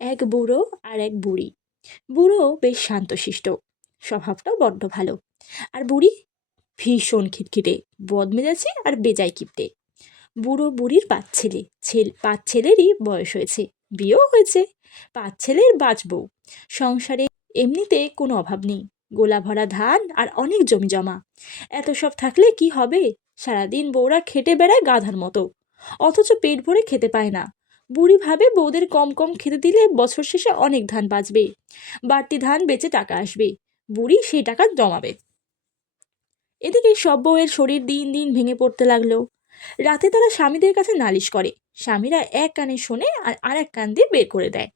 এক বুড়ো আর এক বুড়ি। বুড়ো বেশ শান্তশিষ্ট, স্বভাবটাও বড্ড ভালো। আর বুড়ি ভীষণ খিটখিটে, বদমেজাজি আর বেজায় কিপটে। বুড়ো বুড়ির 5 ছেলে, 5 ছেলেরই বয়স হয়েছে, বিয়েও হয়েছে। 5 ছেলের বাঁচবউ। সংসারে এমনিতে কোনো অভাব নেই, গোলা ভরা ধান আর অনেক জমি জমা। এত সব থাকলে কি হবে? সারাদিন বউরা খেটে বেড়ায় গাধার মতো, অথচ পেট ভরে খেতে পায় না। বুড়ি ভাবে বউদের কম কম খেতে দিলে বছর শেষে অনেক ধান বাঁচবে, বাড়তি ধান বেচে টাকা আসবে, বুড়ি সেই টাকা জমাবে। এদিকে সব বউয়ের শরীর দিন দিন ভেঙে পড়তে লাগলো। রাতে তারা স্বামীদের কাছে নালিশ করে, স্বামীরা এক কানে শোনে আর আরেক কান দিয়ে বের করে দেয়।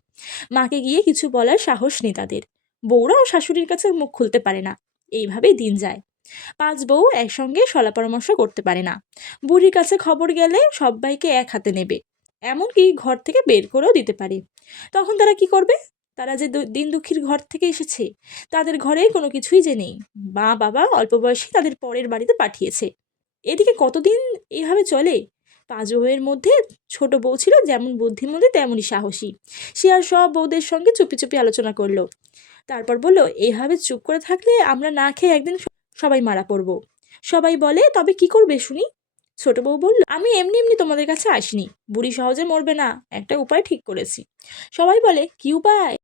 মাকে গিয়ে কিছু বলার সাহস নেই তাদের। বউরাও শাশুড়ির কাছে মুখ খুলতে পারে না। এইভাবেই দিন যায়। 5 বউ একসঙ্গে সলা পরামর্শ করতে পারে না। বুড়ির কাছে খবর গেলে সবাইকে এক হাতে নেবে, এমনকি ঘর থেকে বের করেও দিতে পারে। তখন তারা কি করবে? তারা যে দিন দুঃখীর ঘর থেকে এসেছে, তাদের ঘরে কোনো কিছুই যে নেই। মা বাবা অল্প বয়সে তাদের পরের বাড়িতে পাঠিয়েছে। এদিকে কতদিন এইভাবে চলে? 5 বউয়ের মধ্যে ছোট বউ ছিল যেমন বুদ্ধিমতী তেমনই সাহসী। সে আর সব বউদের সঙ্গে চুপি চুপি আলোচনা করলো। তারপর বলল, এইভাবে চুপ করে থাকলে আমরা না খেয়ে একদিন সবাই মারা পড়বো। সবাই বলে, তবে কি করবে শুনি? ছোট বউ বলল, আমি এমনি এমনি তোমাদের কাছে আসিনি, বুড়ি সহজে মরবে না, একটা উপায় ঠিক করেছি। সবাই বলে, কি উপায়?